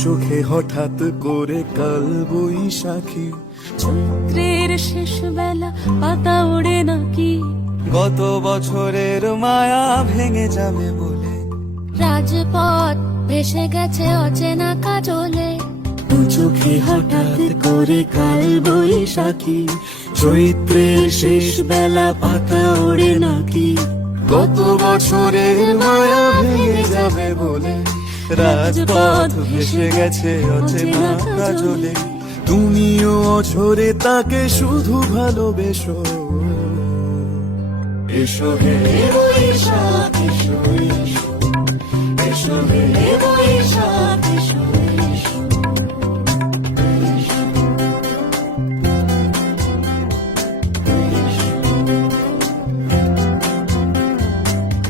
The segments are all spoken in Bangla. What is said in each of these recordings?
চোখে হঠাৎ করে কাল বৈশাখী, চৈত্রের শেষ বেলা পাতা ওড়ে নাকি, গত বছরের মায়া ভেঙে যাবে বলে, রাজপথ ভেসে গেছে অচেনা কাজলে, দু চোখে হঠাৎ করে কাল বৈশাখী, চৈত্রের শেষ বেলা পাতা ওড়ে নাকি, গত বছরের মায়া ভেঙে যাবে বলে, রাজপথ ভেসে গেছে অচেনা কাজলে, তুমিও অঝরে তাকে শুধু ভালোবেসো। এসো হে বৈশাখ এসো, এসো এসো হে বৈশাখ এসো, এসো।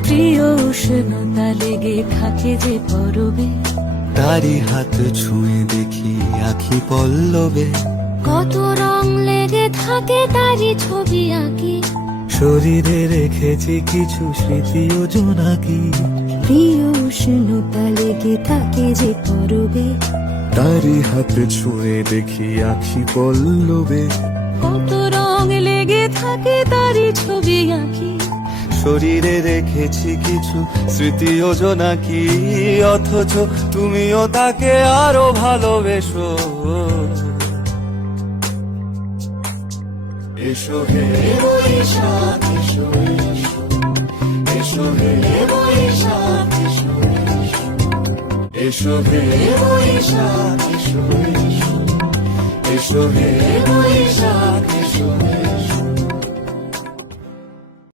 প্রিয় উষ্ণতা লেগে থাকে যে পরবে, তারি হাত ছুঁয়ে দেখি আখি পল্লবে, কত রং লেগে থাকে তারই ছবি আঁকি, শরীরে রেখেছি কিছু স্মৃতি ও জোনাকি, প্রিয় উষ্ণতা লেগে থাকে যে পরবে, তারি হাত ছুঁয়ে দেখি আখি পল্লবে, কত রং লেগে থাকে তারই ছবি আঁকি, শরীরে রেখেছি কিছু স্মৃতি ও জোনাকি, অথচ তুমিও তাকে আরো ভালোবেসো। এসো হে বৈশাখ এসো, এসো এসো হে বৈশাখ এসো, এসো এসো হে বৈশাখ এসো, এসো এসো হে